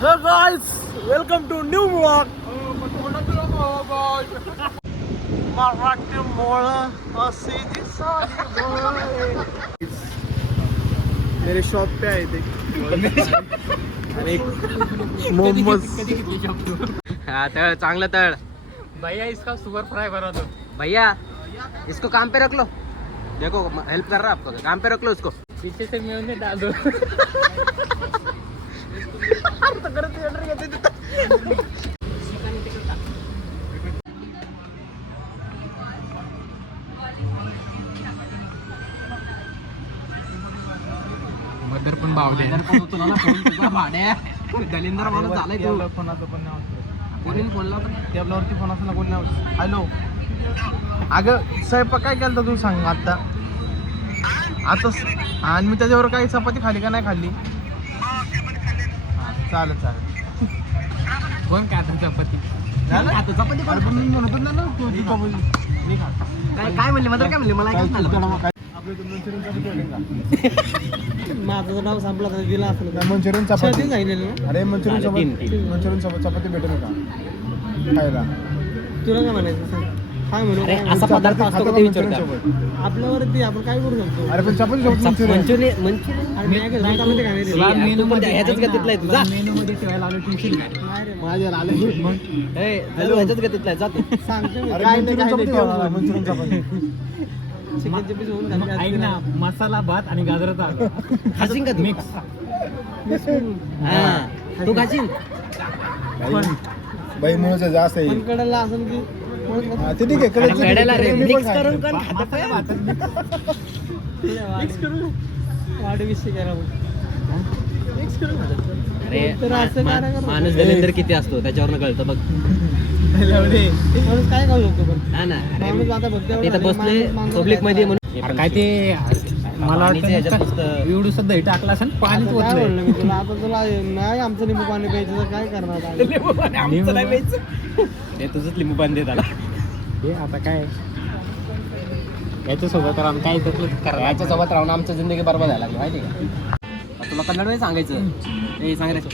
Hey guys, welcome to new vlog. Marathi मोळा असे जी सारी बोळे. मेरे शॉप पे आए थे आणि मोमोज. हाँ तड़ चांगला तड़ भैया इसका सुपर फ्राई बना दो. भैया इसको काम पे रख लो. देखो हेल्प कर रहा है आपको, काम पे रख लो उसको. पीछे से मेयोने डाल दो. मदर पण बावडे भाड्या दलिंदर माणूस झालाय तू. फोनाचं पण नाही कोणी बोलला पण टेबलावरती फोन असला कोणी नाही. हॅलो, अगं स्वयंपाक काय केलं तू सांग आता. आणि मी त्याच्यावर काही चपाती खाली का नाही खाल्ली. चालेल चालेल. कोण काय आता चपाती चपाती म्हणतो ना तू मी खात. काय म्हणले मदर, काय म्हणले मला ऐकत नाही. माझं नाव संपला तर दिला असलं मंचुरियन चपाती सांगितलेलं. अरे मंचुरियन सोबत चपाती भेटेल का खायला. तुला काय म्हणायचं काय म्हणू. असा पदार्थ असतो का ते विचारतो. आपल्यावरती आपण काय करू शकतो. अरे पण चपाती सोबत मंचुरियन ह्याच्याच गतीतला आहे तुझा. मेनू मध्ये ठेवायला आलो ट्युशन काय माझ्या आलं मग ह्याच्याच गतीतला आहे जातो. सांगतो मंचुरियन चपाती. चिकनचे पीस होऊन ऐक ना, मसाला भात आणि गाजराचा खाशील का मिक्स. तू खाशील बाई मोज जास्त आहे. कडेला असेल की ते ठीक आहे. कडेला रे मिक्स करून कोण खातं. मिक्स करून वाढविषयी करा मिक्स करून. अरे माणूस दलिंदर किती असतो त्याच्यावरनं कळतं बघ. माणूस काय करू शकतो पण. हा ना, माणूस आता फक्त तिथं बसले पब्लिक मध्ये म्हणून काय ते मला एवढं सुद्धा हे टाकलं असं पाणीच काय होत म्हणलं मी तुला. आता तुला नाही आमचं लिंबू पाणी प्यायचं तर काय करणार. हे तुझंच लिंबू पाणी देत आला. हे आता काय याच्यासोबत राहून काय त्यातलं याच्यासोबत राहून आमची जिंदगी बरबाद व्हायला लागली माहिती का. तुला कन्नड मध्ये सांगायचं हे सांगायचं.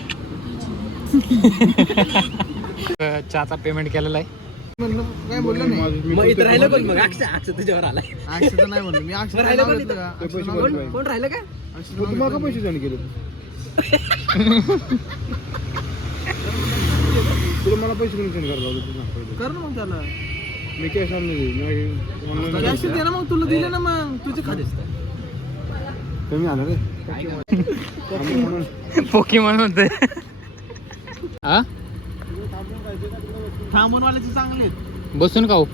चहाचा पेमेंट केलेला आहे. म्हणलं काय बोललं नाही. मग इथं राहिलं कोण. मग अक्षय तुझ्यावर आलाय. अक्षय नाही म्हणलं मी. अक्षय राहिलं कोण इथं? कोण राहिलं का. तुम्हाला पैसे जॉईन केले. तुला मला पैसे कमी सेंड करायला कर ना मग त्याला. मी कॅश कॅश दे ना मग. तुला दिले ना मग तुझे खाते कमी आलं रे. पोकी म्हणून हा थांबून वाल्याचे चांगले बसून खाऊ.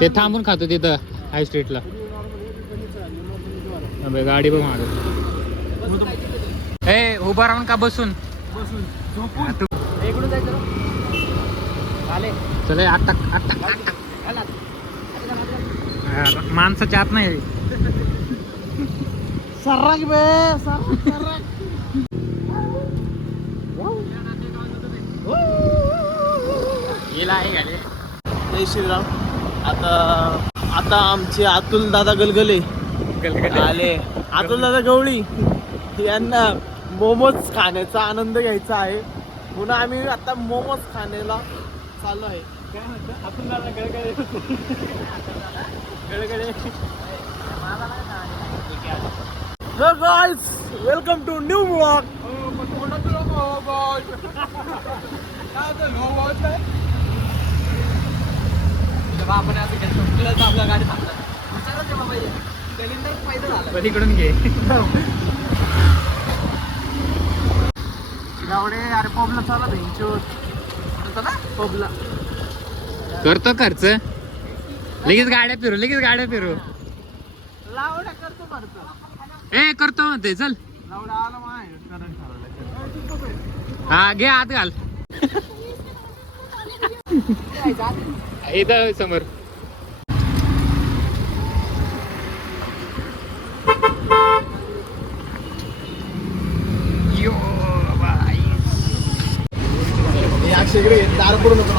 ते थांबून खातो तिथं हाय स्ट्रीटला. गाडी बघ मागं. ए उभा राहून का बसून. चले आता माणसाच्या आत नाही. सर्राक बे सर्राक. जय श्रीराम. आता आमचे अतुल दादा गलगले आले. अतुल दादा गवळी यांना मोमोज खाण्याचा आनंद घ्यायचा आहे म्हणून आम्ही आता मोमोज खाण्याला चाललो आहे. काय म्हणतो अतुल दादा Galgale Galgale. So guys, welcome to new vlog. आपण आपल्या गाडी पलीकडून घे. गावडे अरे पबला चाला भेंचोर पबला करतो खर्च. लगेच गाड्या फिरू. लावड्या करतो भरतो. ए करतो म्हणते चल. लावडा आला माय करंट ठरवलं. हा घे आत घाल. इथं समोर. अक्षयकडे दार पडू नको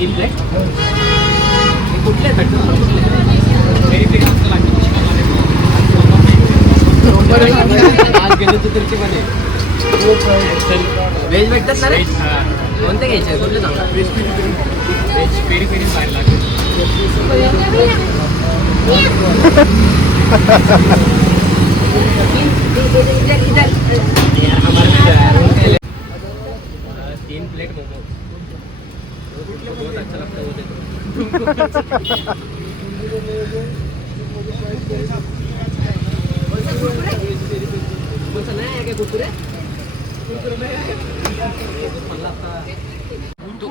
3 प्लेट कुठले आज गेलो तू तुमची मध्ये व्हेज भेटतात ना रे कोणते घ्यायचे कुठले सांगा व्हेज पेरी पेरी बाहेर लागेल तीन प्लेट मोमो बहुत अच्छा लगता है वो देखो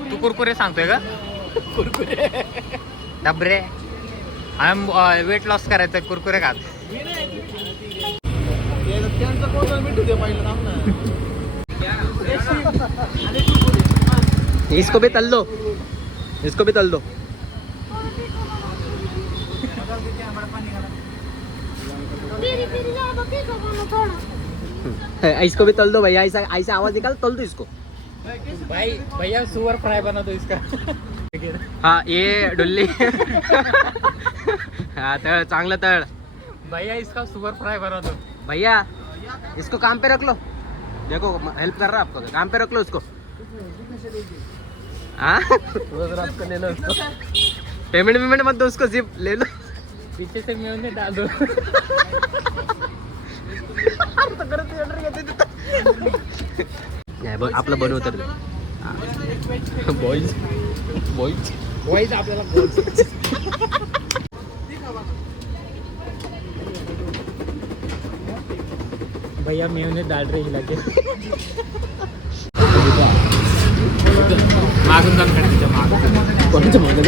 तू कुरकुरे सांगतोय का कुरकुरे डबरे वेट लॉस करायचं कुरकुरे खात त्यांचं कोण मिठू दे पाहिलं थांब ना. इसको भी तल दो इसको भी तल दो इसको भी तल दो भैया ऐसा ऐसा आवाज निकाल तल दो इसको भाई भैया सुअर फ्राई बना दो इसका हाँ ये डुल्ली हाँ तळ चांगलं तळ भैया इसका सुअर फ्राई बना दो भैया इसको काम पे रख लो देखो हेल्प कर रहा है आपको काम पे रख लो उसको हाँ ले लो उसको पेमेंट मत दो उसको सिर्फ ले लो पीछे से मेयोनेज़ डाल दो नाही आपलं बनवत बॉईज बॉईज वहीच आपल्याला भैया मेयोनेज़ डाल रहे हिला के मागून जाऊन काढ तिच्या मागून कोणाच्या मागे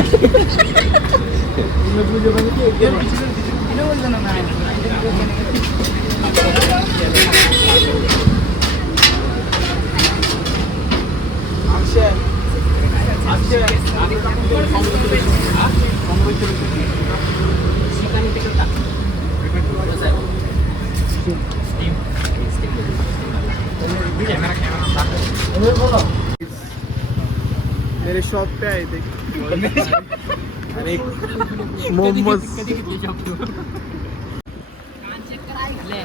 मेरे शॉप पे आए थे अरे मोमोज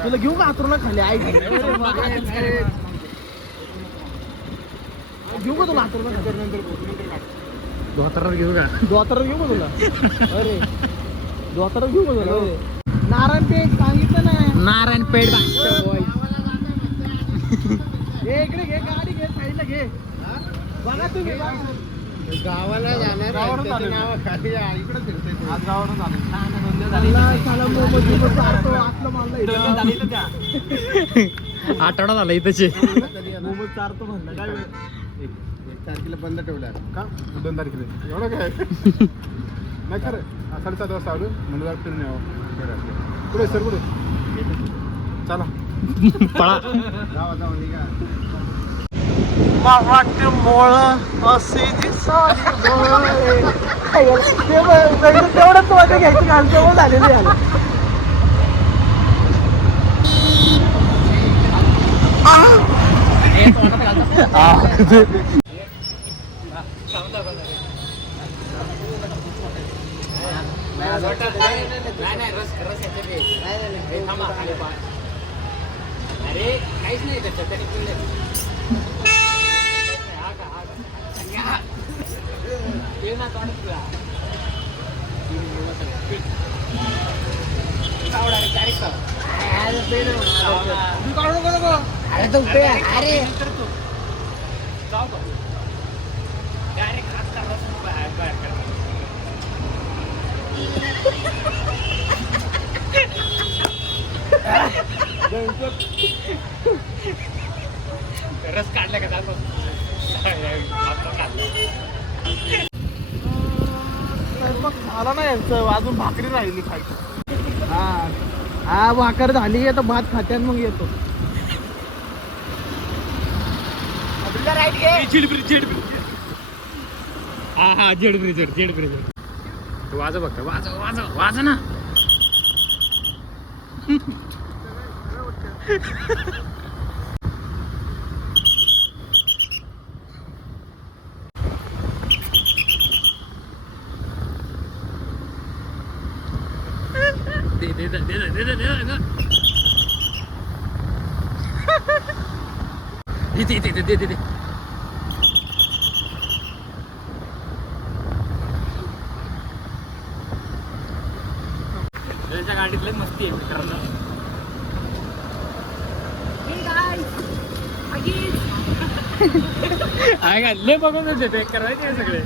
तुला घेऊ का आतून खाली ऐक घेऊ का तुला आतून धोतर घेऊ का दोतर घेऊ का तुला अरे दोतर घेऊ का तुला नारायण पेठ सांगितलं ना नारायणपेठ घे इकडे घे गाडी घे साईडला घे बघा तुम्ही गावाला जाणार खाली इकडे फिरते आज गावाला आठवडा झाला इथंचे मोमोज चारतो म्हणलं काय 1 तारखेला बंद ठेवला का 2 तारखेला एवढं काय नाही खरं 7:30 वाजता आलो मंडळात फिरून यावं कुठे सर कुठे चला पळा जावा निघा वाट मोळ असे तेवढंच माझ्या घ्यायचं घालतं झालेलं झालं अरे काहीच नाही अरे तो अरे रस काढला का जातो झाला ना यांचं अजून भाकरी राहिली खायची हा भाकर झाली तर भात खात्यान मग येतो हा जेड ब्रिजर वाज बघ वाज ना इथे त्याच्या गाडीतलं मस्ती आहे मित्रांनो. आहे का लय बघूनच येते करायचे सगळे.